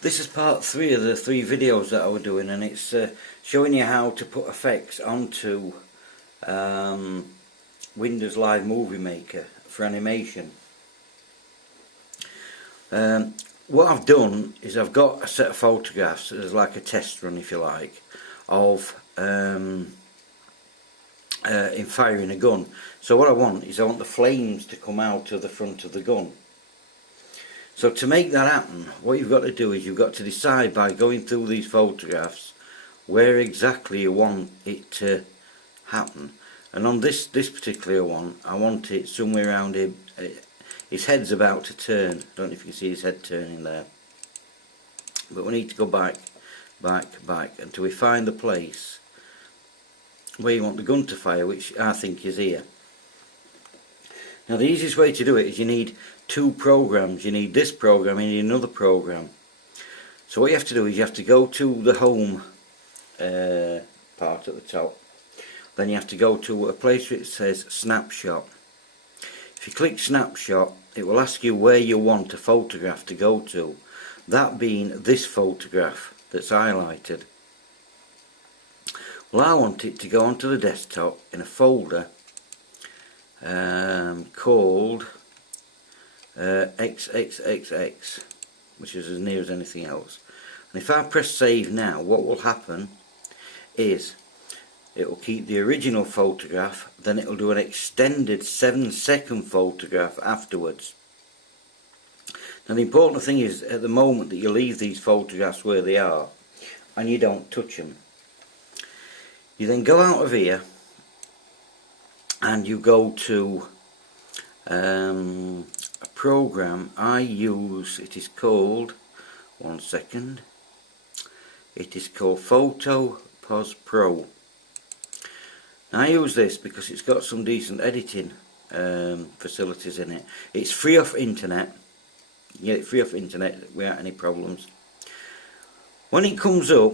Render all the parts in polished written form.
This is part 3 of the 3 videos that I was doing, and it's showing you how to put effects onto Windows Live Movie Maker for animation. What I've done is I've got a set of photographs as like a test run, if you like, of in firing a gun. So what I want the flames to come out of the front of the gun. So to make that happen, what you've got to do is you've got to decide by going through these photographs where exactly you want it to happen. And on this particular one, I want it somewhere around here. His head's about to turn. I don't know if you can see his head turning there. But we need to go back until we find the place where you want the gun to fire, which I think is here. Now the easiest way to do it is you need 2 programs. You need this program and you need another program. So what you have to do is you have to go to the home part at the top. Then you have to go to a place where it says snapshot. If you click snapshot, it will ask you where you want a photograph to go to. That being this photograph that's highlighted. Well, I want it to go onto the desktop in a folder called XXXX, which is as near as anything else. And if I press save now, what will happen is it will keep the original photograph, then it will do an extended 7-second photograph afterwards. Now the important thing is at the moment that you leave these photographs where they are and you don't touch them. You then go out of here and you go to a program I use. It is called, one second, it is called PhotoPos Pro. Now I use this because it's got some decent editing facilities in it. It's free off internet. You get it free off internet without any problems. When it comes up,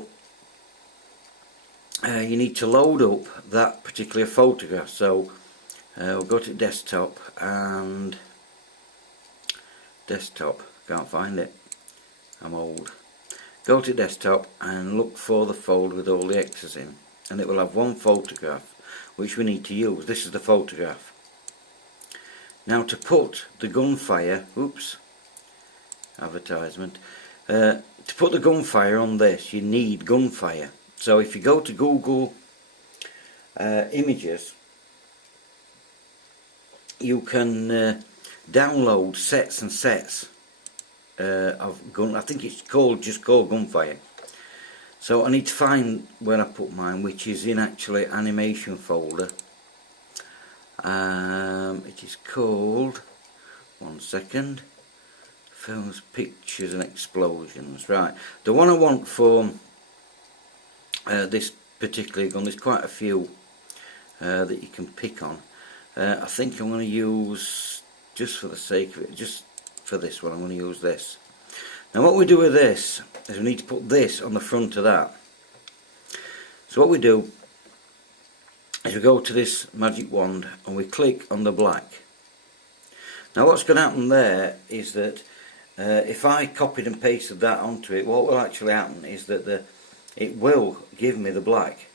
you need to load up that particular photograph. So we'll go to desktop, and desktop, can't find it, I'm old. Go to desktop and look for the folder with all the X's in, and it will have one photograph which we need to use. This is the photograph. Now to put the gunfire, oops, advertisement, to put the gunfire on this you need gunfire. So if you go to Google Images, you can download sets and sets of gun. I think it's just called gunfire. So I need to find where I put mine, which is in actually animation folder. It is called, one second, films, pictures and explosions. Right, the one I want for this particular gun, there's quite a few that you can pick on. I think I'm going to use, just for the sake of it, just for this one, I'm going to use this. Now what we do with this is we need to put this on the front of that. So what we do is we go to this magic wand and we click on the black. Now what's going to happen there is that if I copied and pasted that onto it, what will actually happen is that it will give me the black.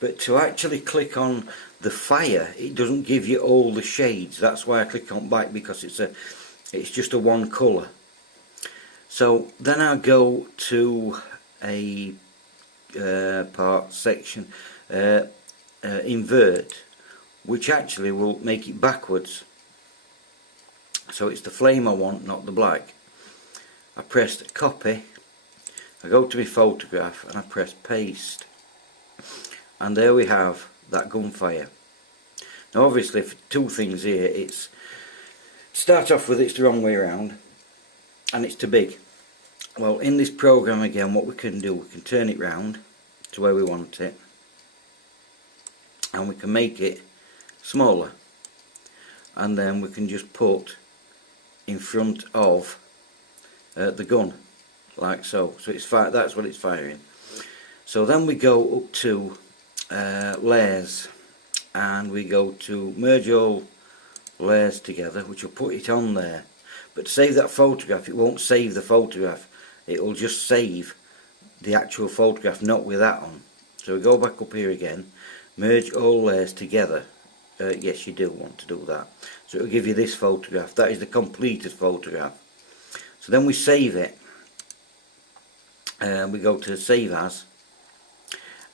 But to actually click on the fire, it doesn't give you all the shades. That's why I click on black, because it's just a one colour. So then I go to a section, invert, which actually will make it backwards. So it's the flame I want, not the black. I pressed copy, I go to my photograph and I press paste, and there we have that gunfire. Now obviously for 2 things here, it's start off with it's the wrong way around and it's too big. Well, in this program again, what we can do, we can turn it round to where we want it, and we can make it smaller, and then we can just put in front of the gun like so. So that's what it's firing. So then we go up to layers, and we go to merge all layers together, which will put it on there. But to save that photograph, it won't save the photograph. it will just save the actual photograph, not with that on. So we go back up here again, merge all layers together. Yes, you do want to do that. So it will give you this photograph. That is the completed photograph. So then we save it. We go to save as,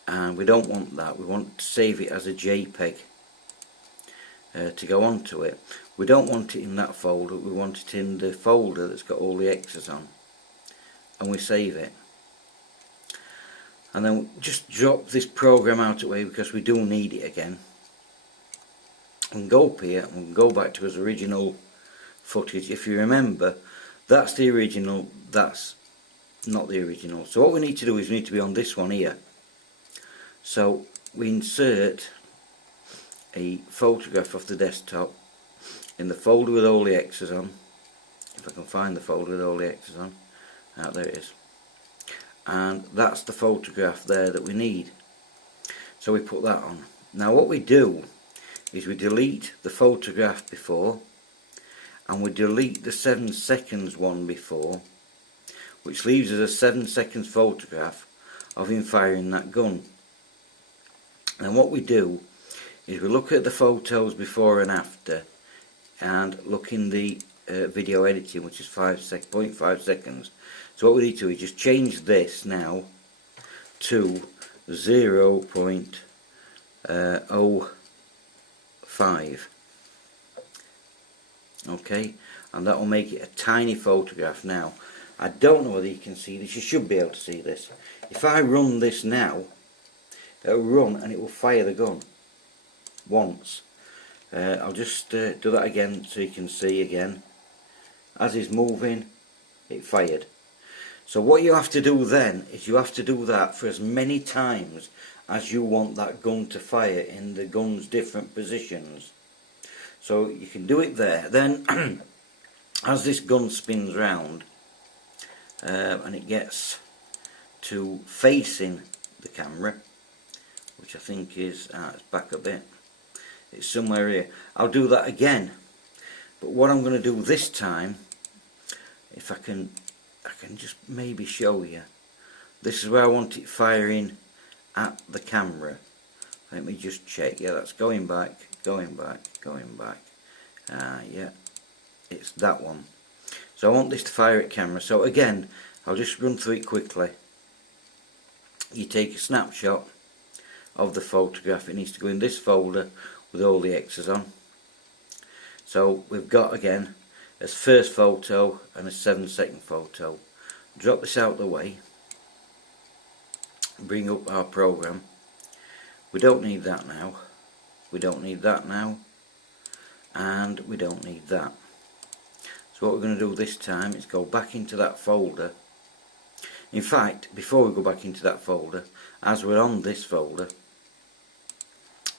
and we don't want that. We want to save it as a JPEG to go onto it. We don't want it in that folder. We want it in the folder that's got all the X's on, and we save it. And then just drop this program out of the way because we do need it again. We can go up here and we can go back to his original footage. If you remember, that's the original, that's not the original. So what we need to do is we need to be on this one here. So we insert a photograph of the desktop in the folder with all the X's on. If I can find the folder with all the X's on. There it is. And that's the photograph there that we need. So we put that on. Now what we do is we delete the photograph before, and we delete the 7 seconds one before, which leaves us a 7 seconds photograph of him firing that gun. And what we do is we look at the photos before and after, and look in the video editing, which is 0.5 seconds. So what we need to do is just change this now to 0.05. Okay, and that will make it a tiny photograph. Now I don't know whether you can see this. You should be able to see this. If I run this now, it will run and it will fire the gun once. I'll just do that again so you can see again. As it's moving, it fired. So what you have to do then is you have to do that for as many times as you want that gun to fire in the gun's different positions. So you can do it there. Then as this gun spins round and it gets to facing the camera, which I think is it's back a bit, it's somewhere here, I'll do that again. But what I'm going to do this time, if I can just maybe show you, this is where I want it firing at the camera. Let me just check. Yeah, that's going back. Yeah, it's that one. So I want this to fire at camera. So again, I'll just run through it quickly. You take a snapshot of the photograph. It needs to go in this folder with all the X's on. So we've got again a first photo and a 7 second photo. Drop this out of the way. Bring up our program. We don't need that now. We don't need that now. And we don't need that. So what we're going to do this time is go back into that folder. In fact, before we go back into that folder, as we're on this folder,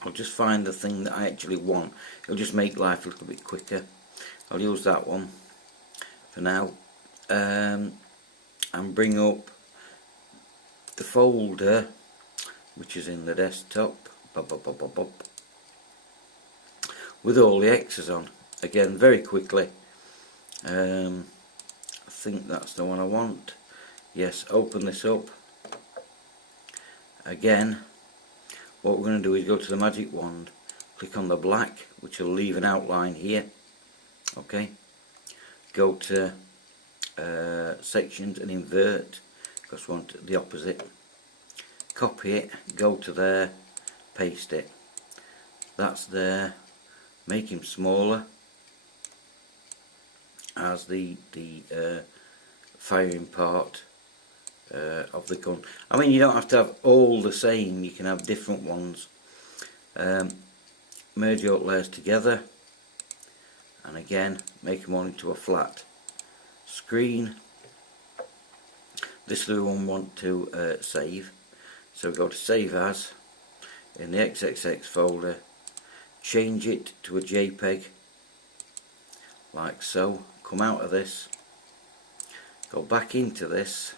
I'll just find the thing that I actually want. It'll just make life a little bit quicker. I'll use that one for now, and bring up the folder which is in the desktop, with all the X's on. Again, very quickly. I think that's the one I want. Yes, open this up. Again, what we're going to do is go to the magic wand, click on the black, which will leave an outline here. Okay, go to sections and invert, because we want the opposite. Copy it, go to there, paste it. That's there. Make him smaller as the firing part of the gun. I mean, you don't have to have all the same, you can have different ones. Merge your layers together, and again make them all into a flat screen. This is the one we want to save, so go to save as in the XXX folder, change it to a JPEG like so, come out of this, go back into this,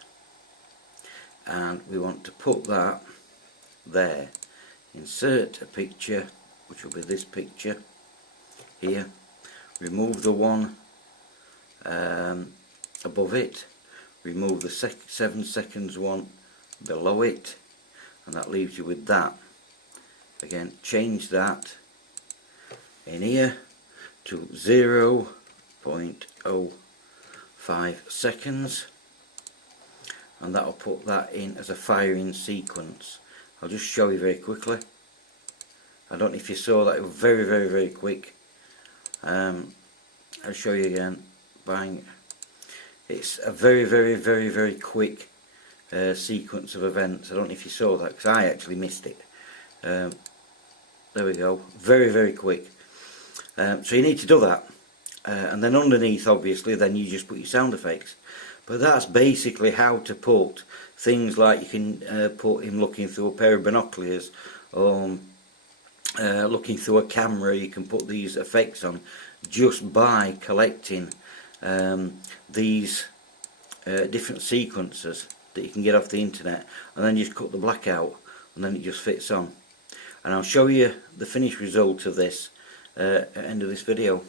and we want to put that there. Insert a picture, which will be this picture here. Remove the one above it, remove the 7 seconds one below it, and that leaves you with that. Again, change that in here to 0.05 seconds, and that'll put that in as a firing sequence. I'll just show you very quickly. I don't know if you saw that, it was very quick. I'll show you again. Bang. It's a very quick sequence of events. I don't know if you saw that, because I actually missed it. There we go. Very quick. So you need to do that, and then underneath, obviously, then you just put your sound effects. But that's basically how to put things like, you can put him looking through a pair of binoculars, or looking through a camera. You can put these effects on just by collecting these different sequences that you can get off the internet, and then just cut the black out, and then it just fits on. And I'll show you the finished result of this at the end of this video.